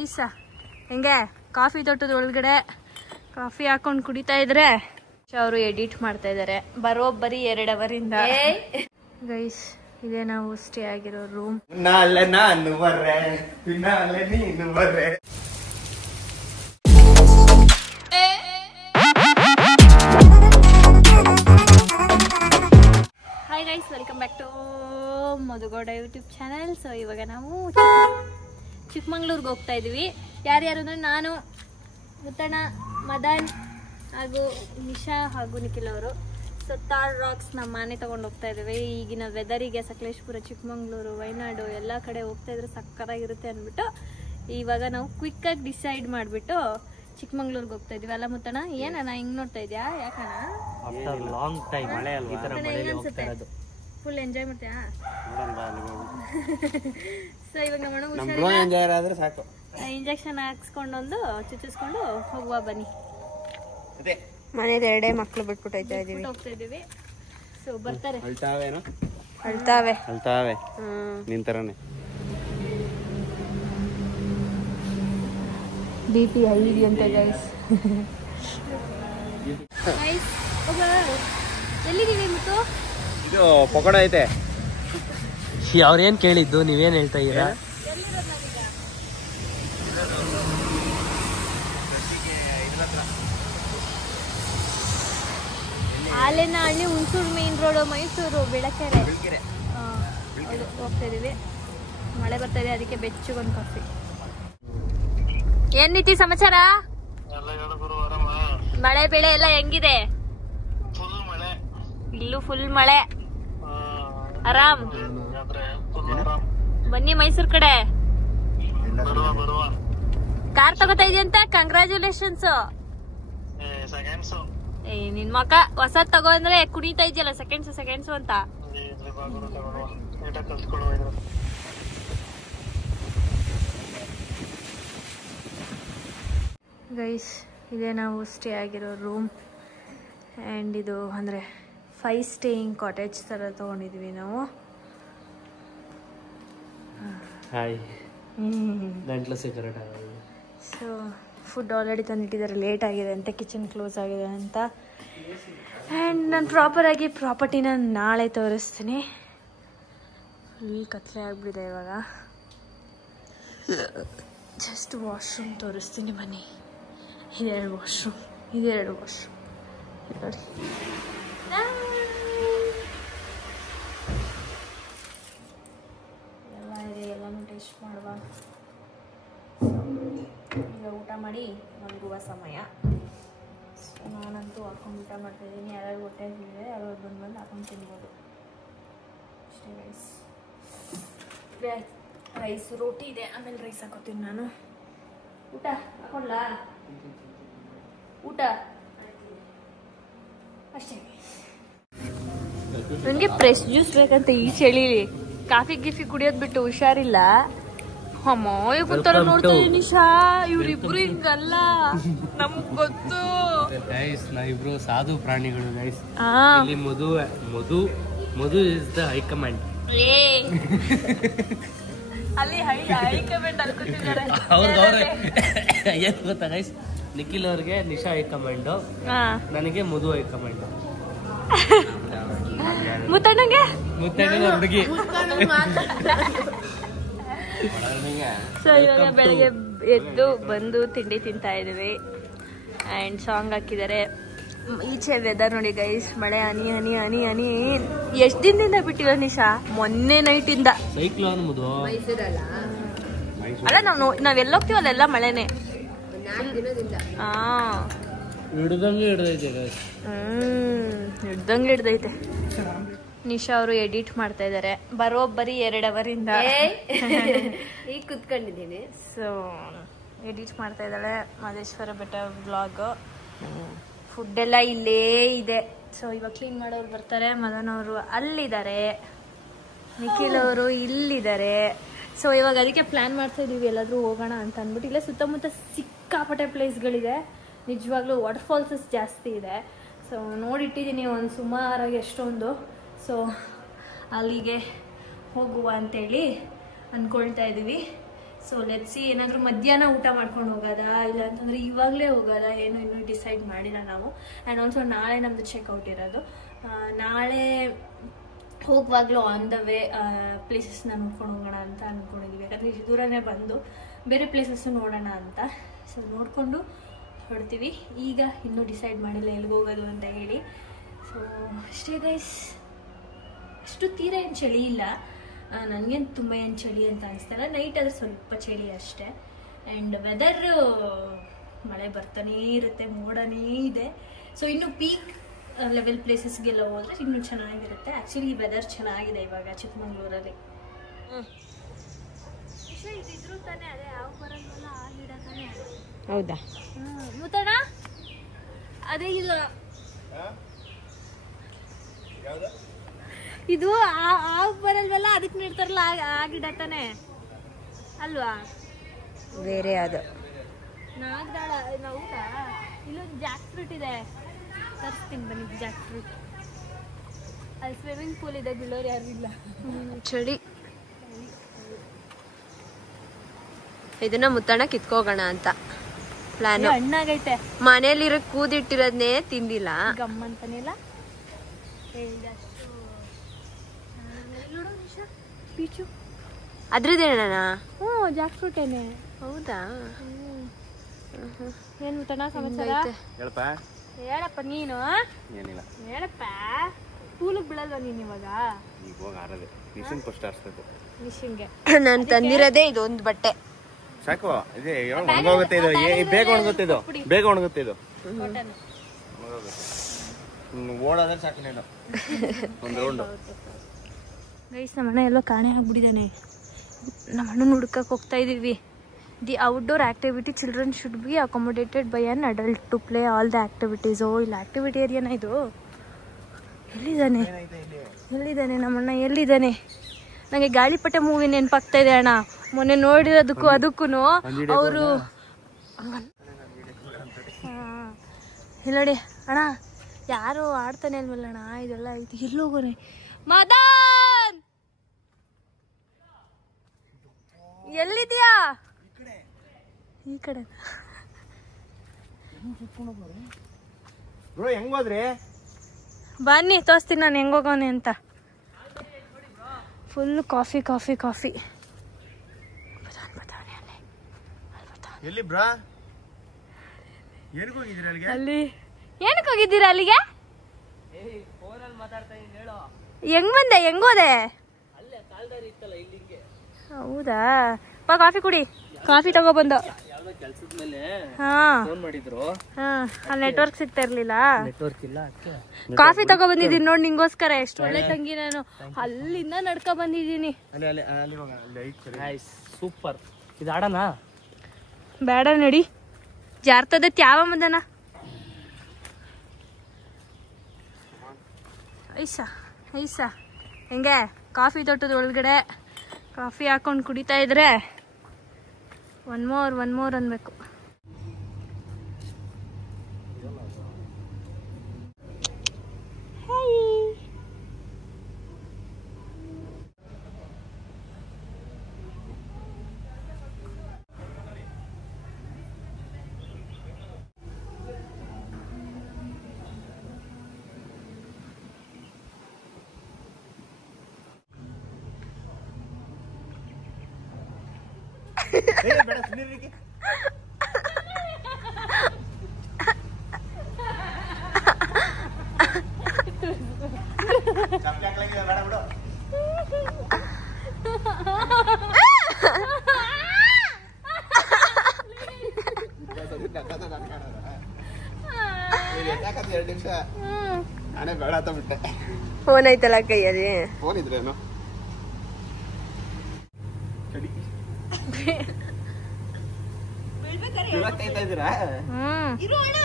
ಐಸ ಹೆಂಗೆ ಕಾಫಿ ತೋಟದ ಒಳಗಡೆ ಕಾಫಿ ಹಾಕೊಂಡು ಕುಡಿತಾ ಇದ್ರೆ ಅವರು ಎಡಿಟ್ ಮಾಡ್ತಾ ಇದಾರೆ. ಬರೋಬ್ಬರಿ 2 ಅವರಿಂದ. ಗೈಸ್ ಇದೇ ನಾವು ಸ್ಟೇ ಆಗಿರೋ ರೂಮ್. ನಾನು ಬರ್ರೆ ನೀನು ಬರ್ರೆ. Hi guys, welcome back to Madhugowda YouTube channel. So ಇವಾಗ ನಾವು ಚಿಕ್ಕಮಂಗ್ಳೂರ್ಗೆ ಹೋಗ್ತಾ ಇದೀವಿ. ಯಾರ್ಯಾರು ಅಂದ್ರೆ ನಾನು, ಮುತ್ತಣ್ಣ, ಮದನ್ ಹಾಗೂ ನಿಶಾ ಹಾಗೂ ನಿಖಿಲ್ ಅವರು. ಸೊ ತಾರ್ ರಾಕ್ಸ್ ನಮ್ಮ ಮನೆ ತಗೊಂಡು ಹೋಗ್ತಾ ಇದ್ದೀವಿ. ಈಗಿನ ವೆದರಿಗೆ ಸಕಲೇಶ್ಪುರ, ಚಿಕ್ಕಮಂಗ್ಳೂರು, ವಯನಾಡು ಎಲ್ಲ ಕಡೆ ಹೋಗ್ತಾ ಇದ್ರೆ ಸಕ್ಕತ್ತಾಗಿರುತ್ತೆ ಅಂದ್ಬಿಟ್ಟು ಇವಾಗ ನಾವು ಕ್ವಿಕ್ಕಾಗಿ ಡಿಸೈಡ್ ಮಾಡಿಬಿಟ್ಟು ಚಿಕ್ಕಮಂಗ್ಳೂರ್ಗೆ ಹೋಗ್ತಾ ಇದೀವಿ. ಅಲ್ಲ ಮುತ್ತಣ್ಣ, ಏನಣ್ಣ ಹಿಂಗ್ ನೋಡ್ತಾ ಇದ್ಯಾ? ಯಾಕಣ್ಣ? ಫುಲ್ ಎಂಜಾಯ್ ಮಾಡ್ತೀಯಾ? ಸೊ ಇವಾಗ ನಮ್ಮ ಇಂಜೆಕ್ಷನ್ ಹಾಕ್ಸ್ಕೊಂಡೊಂದು ಚುಚ್ಚಿಸ್ಕೊಂಡು ಹೋಗುವ ಬನ್ನಿ. ಮನೇಲಿ 2 ಮಕ್ಳು ಬಿಟ್ಬಿಟ್ಟು ಹೋಗ್ತಾ ಇದೀವಿ. ಸೊ ಬರ್ತಾರೆ. ಅಳ್ತಾವೆ ನಿಂತರನೆ. BP ಹೈ ಅಂತ ಗೈಸ್. ಎಲ್ಲಿದ್ದೀವಿ ಮುತ್ತು? ಇದು ಪಕೋಡ ಐತೆ. ಅವ್ರೇನ್ ಕೇಳಿದ್ದು, ನೀವೇನ್ ಹೇಳ್ತಾ ಇದೀರಾ? ಆಲೇನಹಳ್ಳಿ, ಹುಣಸೂರು ಮೇನ್ ರೋಡ್, ಮೈಸೂರು, ಬೆಳಕೆರೆ ಹೋಗ್ತಾ ಇದೀವಿ. ಮಳೆ ಬರ್ತಾ ಇದೆ, ಅದಕ್ಕೆ ಬೆಚ್ಚಗೊಂದು ಕಾಫಿ. ಏನ್ ನೀತಿ ಸಮಾಚಾರ? ಮಳೆ ಬೆಳೆ ಎಲ್ಲ ಹೆಂಗಿದೆ? ಇಲ್ಲೂ ಫುಲ್ ಮಳೆ. ಆರಾಮ್. ಬನ್ನಿ ಮೈಸೂರ್ ಕಡೆ. ಕಾರ್ ತಗೋತಾ ಇದೆಯಂತ, ಕಂಗ್ರಾಚುಲೇಷನ್ಸ್. ನಿನ್ ಮಕ್ಕ ಹೊಸದ್ ತಗೋ ಅಂದ್ರೆ ಕುಣಿತಾ ಇದೆಯಲ್ಲ, ಸೆಕೆಂಡ್ಸ್ ಅಂತ. ಗೈಸ್ ಇದೇ ನಾವು ಸ್ಟೇ ಆಗಿರೋ ರೂಮ್. ಆ್ಯಂಡ್ ಇದು ಅಂದರೆ 5 ಸ್ಟೇಯಿಂಗ್ ಕಾಟೇಜ್ ಥರ ತೊಗೊಂಡಿದ್ವಿ ನಾವು. ಸೊ ಫುಡ್ ಆಲ್ರೆಡಿ ತಂದಿಟ್ಟಿದ್ದಾರೆ. ಲೇಟ್ ಆಗಿದೆ ಅಂತ, ಕಿಚನ್ ಕ್ಲೋಸ್ ಆಗಿದೆ ಅಂತ. ಆ್ಯಂಡ್ ನಾನು ಪ್ರಾಪರ್ಟಿನ ನಾಳೆ ತೋರಿಸ್ತೀನಿ. ಫುಲ್ ಕತ್ಲೆ ಆಗಿಬಿಟ್ಟಿದೆ ಇವಾಗ. ಜಸ್ಟ್ ವಾಶ್ರೂಮ್ ತೋರಿಸ್ತೀನಿ ಬನ್ನಿ. ಇದೆರಡು ವಾಶ್ರೂಮ್ ನೋಡಿ. ಎಲ್ಲ ಇದೆ, ಎಲ್ಲನೂ ಟೇಸ್ಟ್ ಮಾಡುವ. ಈಗ ಊಟ ಮಾಡಿ ಮಲಗುವ ಸಮಯ. ಸೊ ನಾನಂತೂ ಹಾಕೊಂಡು ಊಟ ಮಾಡ್ತಾಯಿದ್ದೀನಿ. ಯಾರ್ಯಾರು ಹೊಟ್ಟೆ ಇದೆ ಯಾರು ಬಂದು ಹಾಕೊಂಡು ತಿನ್ಬೋದು ಅಷ್ಟೇ. ರೈಸ್ ರೋಟಿ ಇದೆ, ಆಮೇಲೆ ರೈಸ್ ಹಾಕೋತೀನಿ ನಾನು. ಊಟ ಹಾಕೊಂಡ್ಲಾ? ಊಟ ಅಷ್ಟೇ. ನನಗೆ ಫ್ರೆಶ್ ಜ್ಯೂಸ್ ಬೇಕಂತ ಈ ಚಳಿಲಿ ಕಾಫಿ ಗಿಫಿ ಕುಡಿಯೋದು ಬಿಟ್ಟು ಹುಷಾರಿಲ್ಲ. ಅಮ್ಮ ಗೊತ್ತಾರ ನೋಡ್ತಾ ಇದೀನಿ ನಿಶಾ. ಇವ್ರಿಬ್ರು ಹಿಂಗಲ್ಲ, ನಮಗ್ ಗೊತ್ತು. ನಾವಿಬ್ರು ಸಾಧು ಪ್ರಾಣಿಗಳು ಗೈಸ್. ಇಲ್ಲಿ ಮಧು ಇಸ್ ದ ಹೈಕಮಾಂಡ್. ಅಲ್ಲಿ ಹೈಕಮಾಂಡ್ ಅನ್ಕೊತಿದ್ದಾರೆ. ಏನ್ ಗೊತ್ತಾ ಗೈಸ್, ನಿಖಿಲ್ ಅವ್ರಿಗೆ ನಿಶಾ ಹೈಕಮಾಂಡ್, ನನಗೆ ಮಧು ಹೈಕಮಾಂಡ್. ಮುತ್ತಣ್ಣಗೆ ಹುಡುಗಿ. ಸೊ ಇವಾಗ ಬೆಳಗ್ಗೆ ಎದ್ದು ಬಂದು ತಿಂಡಿ ತಿಂತಾ ಇದೀವಿ. ಆ್ಯಂಡ್ ಸಾಂಗ್ ಹಾಕಿದ್ದಾರೆ. ಈಚೆ ವೆದರ್ ನೋಡಿ ಗೈಸ್, ಮಳೆ ಹನಿ ಹನಿ ಹನಿ ಹನಿ. ಎಷ್ಟು ದಿನದಿಂದ ಬಿಟ್ಟಿಲ್ಲ ನಿಶಾ? ಮೊನ್ನೆ ನೈಟಿಂದ. ಸೈಕ್ಲೋನ್ ಮುದು. ಅಲ್ಲ ನಾವೆಲ್ಲ ಹೋಗ್ತೀವಲ್ಲ ಎಲ್ಲ ಮಳೆನೆ. ಹಿಡ್ದೈತೆ. ನಿಶಾ ಅವರು ಎಡಿಟ್ ಮಾಡ್ತಾ ಇದಾರೆ. ಬರೋಬ್ಬರಿ 2 ಅವರಿಂದ ಈಗ ಕುತ್ಕೊಂಡಿದ್ದೀನಿ. ಸೊ ಎಡಿಟ್ ಮಾಡ್ತಾ ಇದ್ದಾಳೆ. ಮಹದೇಶ್ವರ ಬೆಟ್ಟ ವ್ಲಾಗ್. ಫುಡ್ ಎಲ್ಲ ಇಲ್ಲೇ ಇದೆ. ಸೊ ಇವಾಗ ಕ್ಲೀನ್ ಮಾಡೋರು ಬರ್ತಾರೆ. ಮದನ್ ಅವರು ಅಲ್ಲಿದ್ದಾರೆ, ನಿಖಿಲ್ ಅವರು ಇಲ್ಲಿದ್ದಾರೆ. ಸೊ ಇವಾಗ ಅದಕ್ಕೆ ಪ್ಲಾನ್ ಮಾಡ್ತಾ ಇದೀವಿ, ಎಲ್ಲಾದ್ರೂ ಹೋಗೋಣ ಅಂತ ಅಂದ್ಬಿಟ್ಟು. ಇಲ್ಲೇ ಸುತ್ತಮುತ್ತ ಸಿಕ್ಕಾಪಟ್ಟೆ ಪ್ಲೇಸ್ಗಳಿದೆ, ನಿಜವಾಗ್ಲೂ ವಾಟರ್ಫಾಲ್ಸಸ್ ಜಾಸ್ತಿ ಇದೆ. ಸೊ ನೋಡಿಟ್ಟಿದ್ದೀನಿ ಒಂದು ಸುಮಾರಾಗಿ ಎಷ್ಟೊಂದು. ಸೊ ಅಲ್ಲಿಗೆ ಹೋಗುವ ಅಂತೇಳಿ ಅಂದ್ಕೊಳ್ತಾ ಇದ್ದೀವಿ. ಸೊ ಲೆಟ್ಸಿ ಏನಾದರೂ ಮಧ್ಯಾಹ್ನ ಊಟ ಮಾಡ್ಕೊಂಡು ಹೋಗೋದಾ ಇಲ್ಲ ಅಂತಂದರೆ ಇವಾಗಲೇ ಹೋಗೋದಾ ಏನು ಇನ್ನೂ ಡಿಸೈಡ್ ಮಾಡಿಲ್ಲ ನಾವು. ಆ್ಯಂಡ್ ಆಲ್ಸೋ ನಾಳೆ ನಮ್ಮದು ಚೆಕ್ಔಟ್ ಇರೋದು. ನಾಳೆ ಹೋಗುವಾಗಲೂ ಆನ್ ದ ವೇ ಪ್ಲೇಸಸ್ನ ನೋಡ್ಕೊಂಡು ಹೋಗೋಣ ಅಂತ ಅಂದ್ಕೊಂಡಿದ್ದೀವಿ. ಯಾಕಂದರೆ ಇಷ್ಟು ದೂರನೇ ಬಂದು ಬೇರೆ ಪ್ಲೇಸಸ್ಸು ನೋಡೋಣ ಅಂತ. ಸೊ ನೋಡಿಕೊಂಡು ಹೊರಡ್ತೀವಿ. ಈಗ ಇನ್ನೂ ಡಿಸೈಡ್ ಮಾಡಿಲ್ಲ ಎಲ್ಲಿಗೆ ಹೋಗೋದು ಅಂತ ಹೇಳಿ. ಸೊ ಅಷ್ಟೇ ಗೈಸ್. ಅಷ್ಟು ತೀರ ಏನು ಚಳಿ ಇಲ್ಲ, ನನಗೇನು ತುಂಬ ಏನು ಚಳಿ ಅಂತ ಅನಿಸ್ತಲ್ಲ. ನೈಟ್ ಆದರೆ ಸ್ವಲ್ಪ ಚಳಿ ಅಷ್ಟೇ. ಆ್ಯಂಡ್ ವೆದರು ಮಳೆ ಬರ್ತಾನೇ ಇರುತ್ತೆ, ಮೋಡನೇ ಇದೆ. ಸೊ ಇನ್ನು ಪೀಕ್ ಲೆವೆಲ್ ಪ್ಲೇಸಸ್ಗೆಲ್ಲ ಹೋದರೆ ಇನ್ನೂ ಚೆನ್ನಾಗಿರುತ್ತೆ. ಆ್ಯಕ್ಚುಲಿ ವೆದರ್ ಚೆನ್ನಾಗಿದೆ ಇವಾಗ ಚಿಕ್ಕಮಂಗ್ಳೂರಲ್ಲಿ. ಇದಿದ್ರು ತಾನೇ ಅದೇ ಯಾವ ಬರೋಲ್ಲ ಆ ಗಿಡ ತಾನೇ. ಹೌದಾ? ಮುತ್ತಣ್ಣ ಅದೇ ಇಲ್ಲ, ಇದು ಆ ಬರಲ್ವಲ್ಲ ಅದಕ್ಕೆ ನೀಡ್ತಾರಲ್ಲ ಆ ಗಿಡ ತಾನೆ ಅಲ್ವಾ? ಬೇರೆ ಅದು ನಾಗದಾಳ. ಹೌದಾ? ಇಲ್ಲೊಂದು ಜಾಕ್ ಫ್ರೂಟ್ ಇದೆ, ತರಿಸ್ತೀನಿ ಬನ್ನಿ. ಜಾಕ್ ಫ್ರೂಟ್ ಅಲ್ಲಿ ಸ್ವಿಮ್ಮಿಂಗ್ ಪೂಲ್ ಇದೆ, ಬೀಳೋರು ಯಾರು ಇಲ್ಲ. ಚಳಿ. ಇದನ್ನ ಮುತ್ತಣ್ಣ ಕಿತ್ಕೋಗೋಣ ಅಂತ ಪ್ಲಾನ್. ಹಣ್ಣಾಗೈತೆ. ಮನೇಲಿರೋ ಕೂದಿಟ್ಟಿರೋದನ್ನೇ ತಿಂದಿಲ್ಲ. ಗಮ್ಮಂತಾನಿಲ್ಲ ಪೀಚು ಅದ್ರದ್ದೇನ? ಹ್ಞೂ ಜಾಕ್ ಫ್ರೂಟ್ ಏನೇ. ಹೌದಾ? ಏನು ಮುತ್ತಣ್ಣ ಸಮಾಚಾರ? ಹೇಳಪ್ಪ. ಹೇಳಪ್ಪ ನೀನು. ಏನಿಲ್ಲ ಹೇಳಪ್ಪ. ಪೂಲಿಗೆ ಬೀಳಲ್ವ ನೀನು ಇವಾಗ? ಈಗ ಹೋಗಿ ಆರದೆ ಮಿಷನ್ ಫಸ್ಟ್ ಆರಿಸ್ಬೇಕು. ಮಿಷನ್ಗೆ ನಾನು ತಂದಿರೋದೇ ಇದೊಂದು ಬಟ್ಟೆ ಸಾಕು. ಇದೆ ಒಣಗೋಗುತ್ತೆ ಇದು, ಬೇಗ ಒಣಗುತ್ತೆ ಇದು, ಬೇಗ ಒಣಗುತ್ತೆ ಇದು. ಓಡಾದ್ರೆ ಸಾಕು ನೀನು ಒಂದು ರೌಂಡು. ಗೈಸ್ ನಮ್ಮ ಅಣ್ಣ ಎಲ್ಲೋ ಕಾಣೆ ಆಗ್ಬಿಟ್ಟಿದ್ದಾನೆ. ನಮ್ಮ ಅಣ್ಣನ ಹುಡ್ಕಕ್ಕೆ ಹೋಗ್ತಾ ಇದ್ದೀವಿ. The outdoor activity children should be accommodated by an adult to play all the activities. ಓ ಇಲ್ಲ ಆಕ್ಟಿವಿಟಿ ಏರಿಯಾನ ಇದು. ಎಲ್ಲಿದ್ದಾನೆ ಎಲ್ಲಿದ್ದಾನೆ ನಮ್ಮಣ್ಣ ಎಲ್ಲಿದ್ದಾನೆ? ನನಗೆ ಗಾಳಿಪಟ ಮೂವಿ ನೆನಪಾಗ್ತಾ ಇದೆ ಅಣ್ಣ. ಮೊನ್ನೆ ನೋಡಿರೋದಕ್ಕೂ ಅದಕ್ಕೂ ಅವರು ಇಲ್ಲ ನೋಡಿ ಅಣ್ಣ, ಯಾರು ಆಡ್ತಾನೆ ಅಲ್ವಲ್ಲ ಅಣ್ಣ, ಇದೆಲ್ಲ ಐತಿ. ಎಲ್ಲೋಗೋನೆ ಮದನ್? ಎಲ್ಲಿದ್ಯಾ? ಈ ಕಡೆ ಹೆಂಗೋದ್ರಿ? ಬನ್ನಿ ತೋರಿಸ್ತೀನಿ ನಾನು ಹೆಂಗೋಗೋನೆ ಅಂತ. Full coffee coffee coffee. ಎಲ್ಲಿ ಬ್ರಾ? ಏನಕ್ಕೆ ಹೋಗಿದ್ದೀರಾ ಅಲ್ಲಿಗೆ? ಅಲ್ಲಿ ಏನಕ್ಕೆ ಹೋಗಿದ್ದೀರಾ ಅಲ್ಲಿಗೆ? ಹೆಂಗ್ ಬಂದೆ? ಹೆಂಗೋದೆ? ಹೌದಾ? ಬಾ ಕಾಫಿ ಕುಡಿ. ಕಾಫಿ ತಗೊಬಂದು. ಕೆಲ್ಸದ ಮೇಲೆ ಹಾ ಫೋನ್ ಮಾಡಿದ್ರು. ಅಲ್ಲಿ ನೆಟ್ವರ್ಕ್ ಸಿಗ್ತಾ ಇರ್ಲಿಲ್ಲ. ನೆಟ್ವರ್ಕ್ ಇಲ್ಲ. ಕಾಫಿ ತಗೊಬಂದಿದ್ದೀನಿ ನೋಡಿ ನಿಂಗೋಸ್ಕರ. ಎಷ್ಟು ಒಳ್ಳೆ ತಂಗಿ ನಾನು. ಅಲ್ಲಿಂದ ನಡ್ಕೊ ಬಂದಿದ್ದೀನಿ. ಸೂಪರ್. ಇದು ಆಡೋಣ? ಬೇಡ ನಡಿ, ಜಾರ್ತದ ತ್ಯಾವ ಮದನ. ಐಸಾ ಐಸಾ ಹೆಂಗೆ ಕಾಫಿ ತೋಟದ ಒಳಗಡೆ ಕಾಫಿ ಹಾಕೊಂಡು ಕುಡಿತಾ ಇದ್ರೆ ಒನ್ ಮೋರ್ ಅನ್ಬೇಕು. ನಾನೇ ಬೇಡ ಅಂತ ಬಿಟ್ಟೆ. ಫೋನ್ ಐತಲ್ಲ ಕೈಯಲ್ಲಿ. ಫೋನ್ ಇದ್ರೇನು ಇದ್ದೀರಾ? ಬೀಳೋಣ.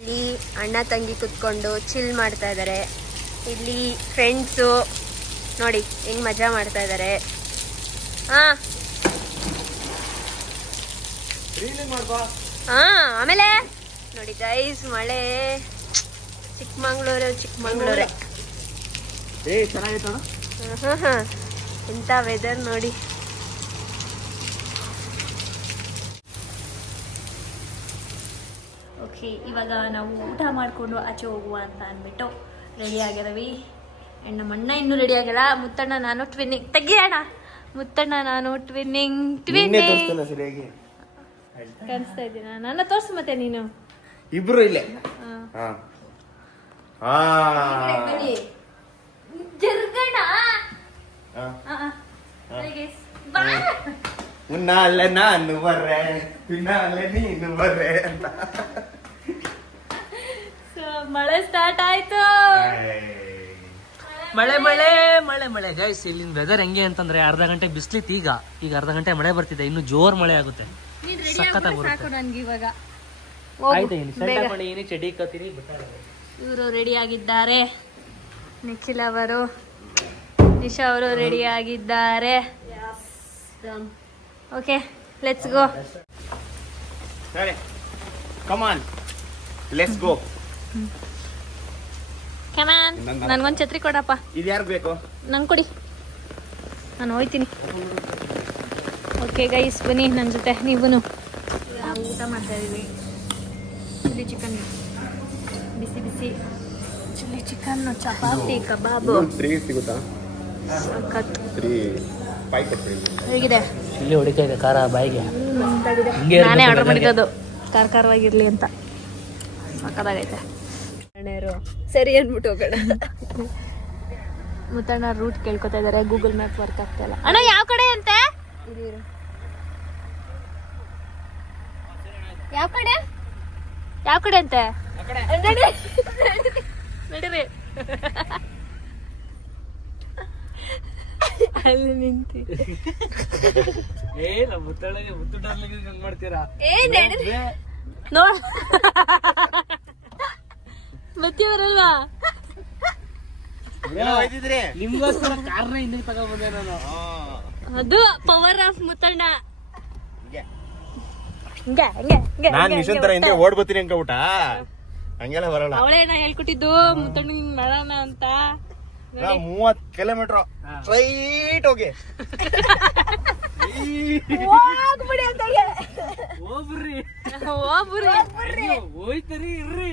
ಇಲ್ಲಿ ಅಣ್ಣ ತಂಗಿ ಕುತ್ಕೊಂಡು ಚಿಲ್ ಮಾಡ್ತಾ ಇದ್ದಾರೆ. ಇಲ್ಲಿ ಫ್ರೆಂಡ್ಸು ನೋಡಿ ಹೆಂಗ್ ಮಜಾ ಮಾಡ್ತಾ ಇದಾರೆ. ಹಾ ಹಾ ಆಮೇಲೆ ನೋಡಿ ಗೈಸ್ ಮಳೆ ಚಿಕ್ಕಮಂಗ್ಳೂರೇ ಎಂತ ವೆದರ್ ನೋಡಿ. ಓಕೆ, ಇವಾಗ ನಾವು ಊಟ ಮಾಡಿಕೊಂಡು ಆಚೆ ಹೋಗುವ ಅಂತ ಅಂದ್ಬಿಟ್ಟು ರೆಡಿ ಆಗಿರವಿ. ಆ್ಯಂಡ್ ನಮ್ಮ ಅಣ್ಣ ಇನ್ನೂ ರೆಡಿ ಆಗಿಲ್ಲ. ಮುತ್ತಣ್ಣ ನಾನು ಟ್ವಿನ್ನಿಂಗ್ ತೆಗಿಯೋಣ. ಮುತ್ತಣ್ಣ ನಾನು ಟ್ವಿನ್ನಿಂಗ್ ಕಾಣಿಸ್ತಾ ಇದ್ದೀನ? ನನ್ನ ತೋರ್ಸು ಮತ್ತೆ ನೀನು ಇಬ್ರು ಇಲ್ಲೇ. ಮುನ್ನಾಲೆ ನಾನು ಬರ್ರೆ ಪಿನ್ನಾಲೆ ನೀನು ಬರ್ರೆ ಅಂತ. ಮಳೆ ಸ್ಟಾರ್ಟ್ ಆಯ್ತು. ಮಳೆ ಮಳೆ ಮಳೆ ಮಳೆ ಗೈಸ್, ಇಲ್ಲಿನ ವೆದರ್ ಹೆಂಗೆ ಅಂತಂದ್ರೆ ಅರ್ಧ ಗಂಟೆ ಬಿಸ್ಲಿತ್ತು, ಈಗ ಅರ್ಧ ಗಂಟೆ ಮಳೆ ಬರ್ತಿದೆ. ಇನ್ನು ಜೋರ್ ಮಳೆ ಆಗುತ್ತೆ. ಇವರು ರೆಡಿ ಆಗಿದ್ದಾರೆ. ನಿಖಿಲ್ ಅವರು, ನಿಶಾ ಅವರು ರೆಡಿ ಆಗಿದ್ದಾರೆ. Okay, let's go. ಸರಿ, ಕಮ್ ಆನ್, ಲೆಟ್ಸ್ ಗೋ. ಕಮಾನ್, ನನ್ಗೊಂದು ಛತ್ರಿ ಕೊಡಪ್ಪ. ಇದು ಯಾರು ಬೇಕು? ನಂಗೆ ಕೊಡಿ, ನಾನು ಹೋಯ್ತೀನಿ. ಓಕೆ ಗೈಸ್, ಬನ್ನಿ ನನ್ನ ಜೊತೆ ನೀವು. ನಾವು ಊಟ ಮಾಡ್ತಾ ಇದೀವಿ. ಚಿಲ್ಲಿ ಚಿಕನ್, ಬಿಸಿ ಬಿಸಿ ಚಿಲ್ಲಿ ಚಿಕನ್, ಚಪಾತಿ, ಕಬಾಬು. 3 ಸಿಗುತ್ತಾ? ಹೇಗಿದೆ? ಇಲ್ಲಿ ಹೊಡಿತಾ ಇದೆ ಖಾರ ಬಾಯಿಗೆ. ನಾನೇ ಆರ್ಡರ್ ಮಾಡಿದ್ದು ಖಾರವಾಗಿರ್ಲಿ ಅಂತ. ಸಕ್ಕದಾಗೈತೆ. ಸರಿ ಅಂದ್ಬಿಟ್ಟು ಹೋಗೋಣ. ಮುತ್ತಣ್ಣ ರೂಟ್ ಕೇಳ್ಕೊತಾ ಇದಾರೆ. ಗೂಗಲ್ ಮ್ಯಾಪ್ ವರ್ಕ್ ಆಗ್ತಾ ಇಲ್ಲ. ಅಣ್ಣ ಯಾವ ಕಡೆ ಅಂತೆ? ಯಾವ ಕಡೆ ಅಂತೆ? ನಡೀರಿ. ಅಲ್ಲಿ ನಿಂತಿ ನೋಡ್ ಬತ್ತಿಯವರಲ್ವಾ? ನಿಮ್ಗೋಸ್ಕರ ಕಾರ್ನ ಹಿಂದೆ ತಗೊಂಡ್ಬಂದೆ ನಾನು. ಅದು ಪವರ್ ಆಫ್ ಮುತ್ತಣ್ಣ. ನಾನ್ ಮಿಷನ್ ತರ ಹಿಂದೆ ಓಡ್ಬತ್ತೀನಿ ಅನ್ಕೋಬಿಟ್ಟ. ಹಂಗೆಲ್ಲ ಬರಲ್ಲ. ಅವಳೇನ ಹೇಳ್ಕೊಟ್ಟಿದ್ದು ಮುತ್ತಣ್ಣ ಮಾಡೋಣ ಅಂತ. 30 ಕಿಲೋಮೀಟರ್ ಸ್ಟ್ರೈಟ್ ಹೋಗಿ ಹೋಗ್ರಿ ಹೋಗ್ರಿ ಹೋಯ್ತರಿ ಇರ್ರಿ.